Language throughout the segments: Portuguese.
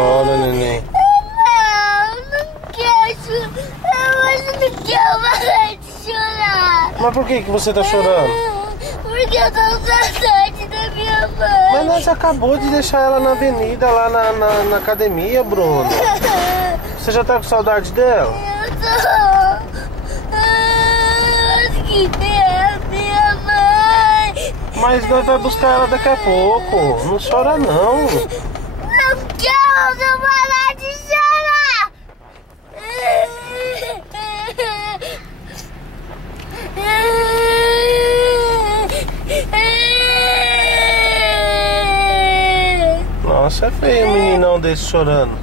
chora, neném. Não quero. Eu não quero parar de chorar. Mas por que você tá chorando? Porque eu tô com saudade da minha mãe. Mas nós acabou de deixar ela na avenida, lá na academia, Bruno. Você já tá com saudade dela? Eu tô. Acho que é a minha mãe. Mas nós vamos buscar ela daqui a pouco. Não chora, não. Não quero não parar de chorar. Nossa, é feio um meninão desse chorando.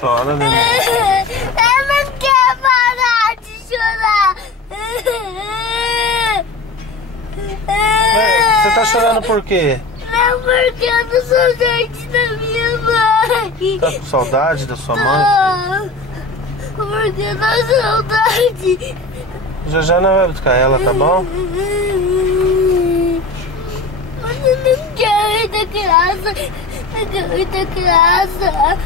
Chora, neném. Eu não quero parar de chorar. Você tá chorando por quê? Não, porque eu tô saudade da minha mãe. Tá com saudade da sua mãe? Ah, porque eu tô com saudade. Já nós vamos buscar ela, tá bom? Mas eu não quero ir da criança. Eu quero ir da criança.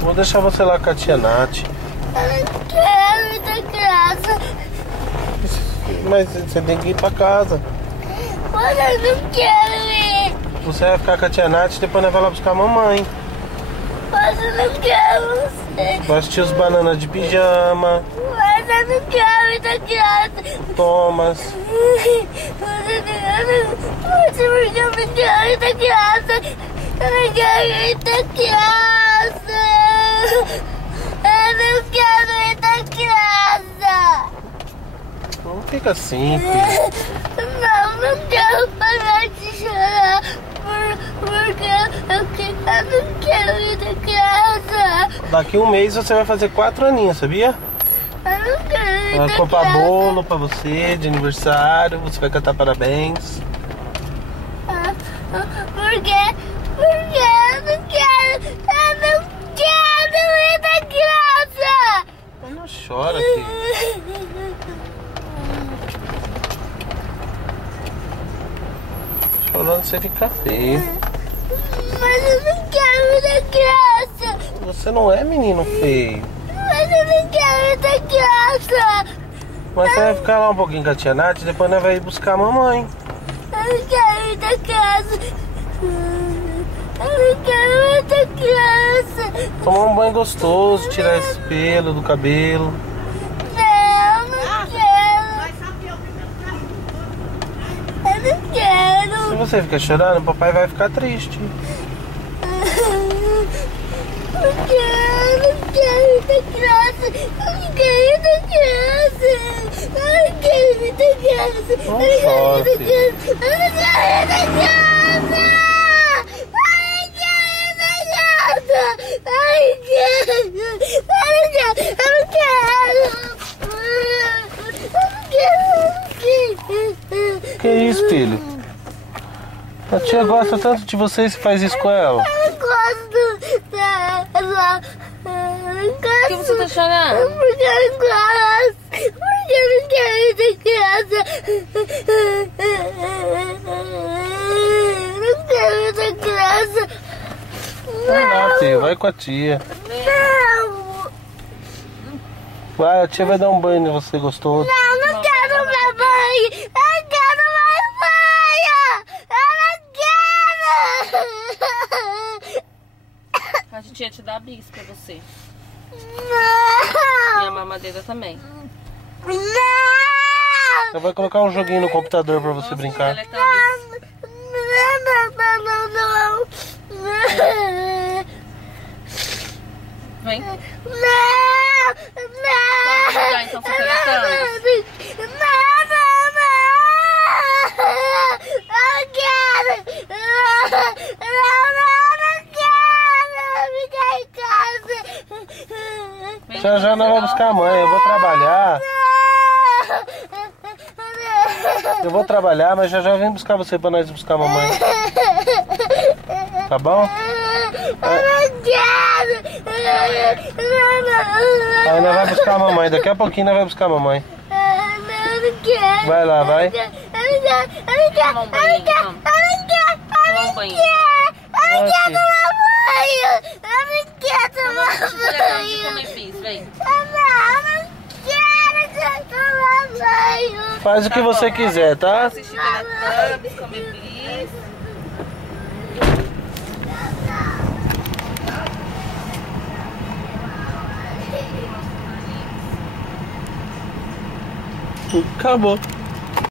Vou deixar você lá com a tia Nath. Eu não quero ir da criança. Mas você tem que ir pra casa. Mas eu não quero ir. Você vai ficar com a tia Nath e depois nós vamos lá buscar a mamãe. Mas eu não quero você. Vai assistir os bananas de pijama. Mas eu não quero ir da criança. Thomas. Mas porque eu não quero ir da criança. Eu não quero ir da criança. Eu não quero ir da criança. Não fica assim, filho. Não quero parar de chorar. Porque eu não quero ir da criança. Daqui um mês você vai fazer 4 aninhos, sabia? Eu não quero ir Vai da comprar criança. bolo pra você de aniversário. Você vai cantar parabéns. Porque eu não quero ir da criança. Mas não chora, filho. Chorando você fica feio. Mas eu não quero ir da criança. Você não é menino feio. Mas eu não quero ir da criança. Mas você vai ficar lá um pouquinho com a tia Nath e depois nós vamos ir buscar a mamãe. Eu não quero ir da criança. Eu não quero ir da criança. Tomar um banho gostoso, tirar esse pelo do cabelo. Não quero. Eu não quero. Se você ficar chorando, o papai vai ficar triste. Porque eu não quero ir da criança. Eu não quero ir da criança. Eu não quero ir da criança. Não chora, filho. Eu não quero ir da criança. Que isso, filho? A tia gosta tanto de você e você faz isso com ela. Eu gosto dela. Por que você tá chorando? Porque eu gosto. Porque eu não quero ir da criança. Não quero ir da criança. Vai lá, filho, vai com a tia. Não. Vai, a tia vai dar um banho em você gostoso. Não quero mais banho. Eu quero mais banho. Eu não quero. A tia te dá bis pra você. Não. E a mamadeira também. Não. Ela vai colocar um joguinho no computador pra você Nossa, brincar. ela é tão bis. Não. Vem. Não. Vamos jogar então, seu teletubbies. Não. Eu quero. Não quero ficar em casa. Já nós vamos buscar a mãe, eu vou trabalhar. Eu vou trabalhar, mas já vim buscar você pra nós buscar a mamãe. Tá bom? Eu não quero. Aí nós vai buscar a mamãe. Daqui a pouquinho nós vai buscar a mamãe. Vai lá, vai. Tomar um banho, então. Tomar um banho. Eu não quero tomar banho! Eu não quero tomar banho! Comer bis, vem. Eu não quero tomar banho! Faz o que você quiser, tá? Assistir Teletubbies, comer bis. Acabou.